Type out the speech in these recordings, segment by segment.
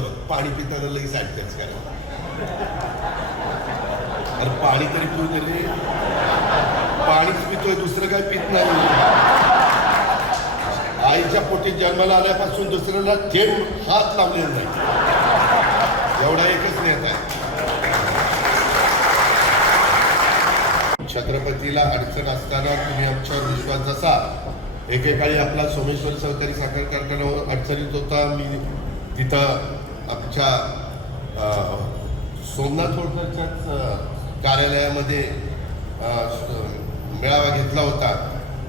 बघ पाणी पिताना लगेच ॲडजस्ट करा. अरे पाणी तरी पिऊ दे रे. पाणीच पितोय, दुसरं काय पित नाही. आईच्या पोटी जन्माला आल्यापासून दुसऱ्याला थेट हात लावलेला नाही. एवढा एकच नेता आहे. छत्रपतीला अडचण असताना तुम्ही आमच्यावर विश्वास जसा एकेकाळी आपला सोमेश्वर सहकारी साखर कारखाना अडचणीत होता. मी तिथं आमच्या सोमनाथ होटलच्याच कार्यालयामध्ये मेळावा घेतला होता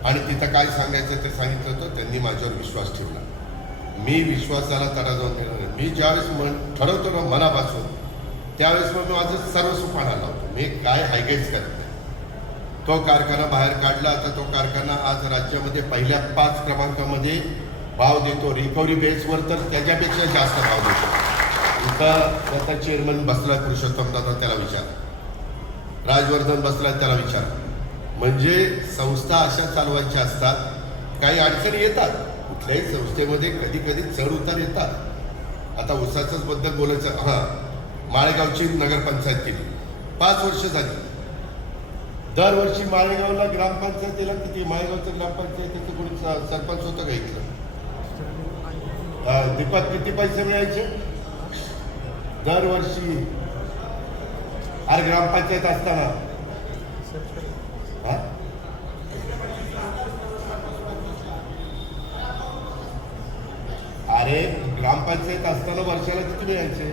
आणि तिथं काय सांगायचं ते सांगितलं होतं. त्यांनी माझ्यावर विश्वास ठेवला. मी विश्वासाला तडा जाऊन गेलो नाही. मी ज्यावेळेस ठरवतो ना मनापासून, त्यावेळेस मग माझं सर्वस्व पाण्याला लावतो. मी काय हायगाईच करत नाही. तो कारखाना बाहेर काढला. आता तो कारखाना आज राज्यामध्ये पहिल्या 5 क्रमांकामध्ये भाव देतो. रिकव्हरी बेसवर तर त्याच्यापेक्षा जास्त भाव देतो. इथं त्याचा चेअरमन बसला पुरुषोत्तम दादा, त्याला विचार. राजवर्धन बसला, त्याला विचार. म्हणजे संस्था अशा चालवायच्या असतात. काही अडचणी येतात कुठल्याही संस्थेमध्ये, कधी कधी चढ उतार येतात. आता उसाच्याच बद्दल बोलायचं. हां, माळेगावची नगरपंचायत केली, 5 वर्ष झाली. दरवर्षी माळेगावला ग्रामपंचायतीला किती, माळेगावचं ग्रामपंचायतीचं कोणी सरपंच होतं का इथलं? दीपक, किती पैसे मिळायचे दरवर्षी? अरे ग्रामपंचायत असताना अरे ग्रामपंचायत असताना वर्षाला किती मिळायचे?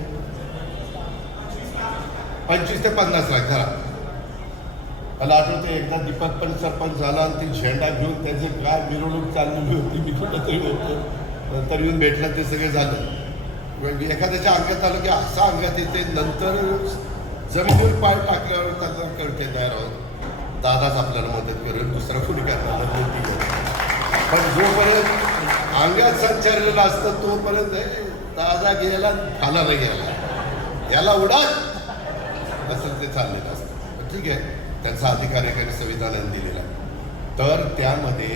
25 ते 50 लाख झाला. मला आठवतं एकदा दीपक पण सरपंच झाला आणि ते झेंडा घेऊन त्याचे काय मिरवणूक चाललेली होती. मी कुठं तरी होतो, नंतर येऊन भेटलं, ते सगळे झालं. एखाद्याच्या अंगात आलं की असा अंगात येते. नंतर जमिनीवर पाय टाकल्यावर त्याचा कळके तयार होत. दादाच आपल्याला मदत करेल, दुसरा कुणी करणार नाही. पण जोपर्यंत अंगात संचारलेला असतं तोपर्यंत दादा गेला, खालाला गेला, याला उडा, असं ते चाललेलं असतं. ठीक आहे, त्यांचा अधिकाऱ्याने संविधानाने दिलेला. तर त्यामध्ये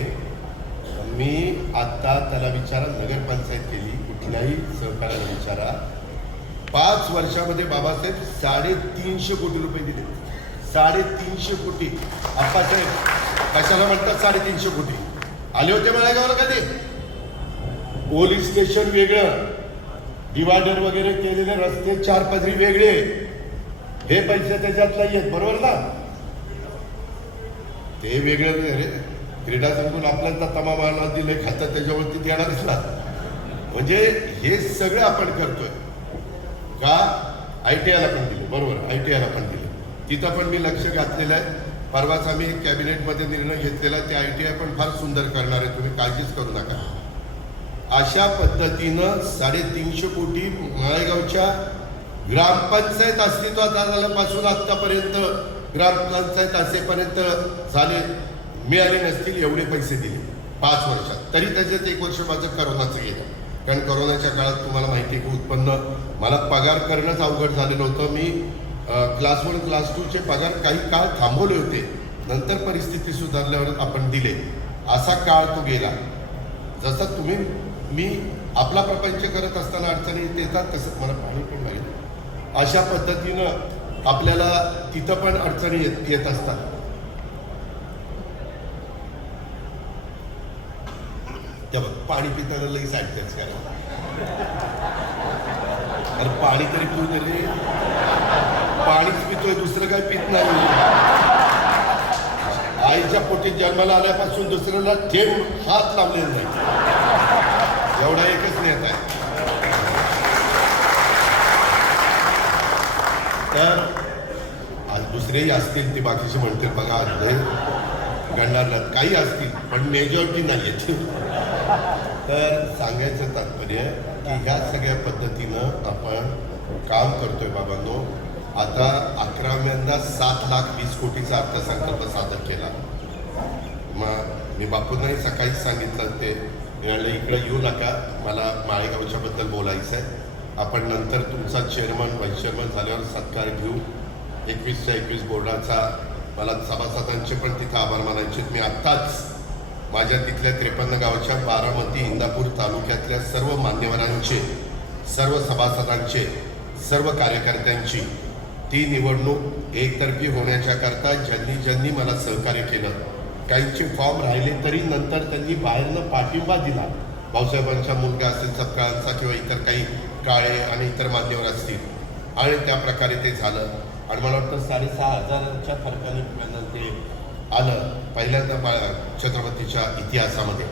मी आत्ता त्याला विचारा, नगरपंचायत केली, कुठल्याही सहकार्याला विचारा. 5 वर्षामध्ये बाबासाहेब 350 कोटी रुपये दिले. 350 कोटी. आप्पासाहेब कशाला म्हणतात 350 कोटी? आले होते माळेगावला कधी? पोलीस स्टेशन वेगळं, डिवायडर वगैरे केलेले रस्ते 4 पदरी वेगळे, हे पैसे त्याच्यात नाही आहेत, बरोबर ना? ते वेगळं रे. क्रीडा संकुल आपल्याला तमामाला दिले, खातं त्याच्यावरती देणारच ना. म्हणजे हे सगळं आपण करतोय का? ITIला पण दिले, बरोबर, ITIला पण दिले. तिथं पण मी लक्ष घातलेलं आहे. परवाच आम्ही कॅबिनेटमध्ये निर्णय घेतलेला, ते ITI पण फार सुंदर करणार आहे, तुम्ही काळजीच करू नका. अशा पद्धतीनं 350 कोटी माळेगावच्या ग्रामपंचायत अस्तित्वात आल्यापासून आत्तापर्यंत, ग्रामपंचायत असेपर्यंत झाले, मिळाले नसतील एवढे पैसे दिले 5 वर्षात. तरी त्याच्यात 1 वर्ष माझं करोनाचं गेलं. कारण करोनाच्या काळात तुम्हाला माहिती आहे की उत्पन्न, मला पगार करणंच अवघड झालेलं होतं. मी क्लास 1 क्लास 2चे पगार काही काळ थांबवले होते. नंतर परिस्थिती सुधारल्यावर आपण दिले. असा काळ तो गेला. जसं तुम्ही मी आपला प्रपंच करत असताना अडचणी येतात, तसं मला पाणी पण लागेल. अशा पद्धतीनं आपल्याला तिथं पण अडचणी येत असतात. बघ पाणी पिताना लगेच ॲडजस्ट करा. अरे पाणी तरी पिऊ दे रे. पाणीच पितोय, दुसरं काय पित नाही. आईच्या पोटी जन्माला आल्यापासून दुसऱ्याला थेट हात लावलेला नाही. एवढा एकच नेता आहे. तर आज दुसरेही असतील, ते बाकीचे म्हणतील बघा गणणार काही असतील, पण मेजॉरिटी नाही आहे. तर सांगायचं तात्पर्य की ह्या सगळ्या पद्धतीनं आपण काम करतोय बाबांनो. आता 11व्यांदा 7,20,00,000 कोटीचा अर्थसंकल्प सादर केला. मग मी बापूंनाही सकाळीच सांगितलं, ते म्हणाले इकडं येऊ नका, मला माळेगावच्या बद्दल बोलायचं आहे. आपण नंतर तुमचा चेअरमन व्हाईस चेअरमन झाल्यावर सत्कार घेऊ. 21च्या 21 बोर्डाचा मला सभासदांचे पण तिथं आभार मानायचे. मी आत्ताच माझ्या तिथल्या 53 गावच्या बारामती इंदापूर तालुक्यातल्या सर्व मान्यवरांचे सर्व सभासदांचे, सर्व कार्यकर्त्यांची ती निवडणूक एकतर्फी होण्याच्याकरता ज्यांनी मला सहकार्य केलं, काहींचे फॉर्म राहिले तरी नंतर त्यांनी बाहेरनं पाठिंबा दिला. भाऊसाहेबांचा मुलगा असेल सपकाळांचा किंवा इतर काही काळे आणि इतर मान्यवर असतील, आणि त्या प्रकारे ते झालं. आणि मला वाटतं 6,500च्या फरकाने ते आलं पहिल्यांदा छत्रपतीच्या इतिहासामध्ये.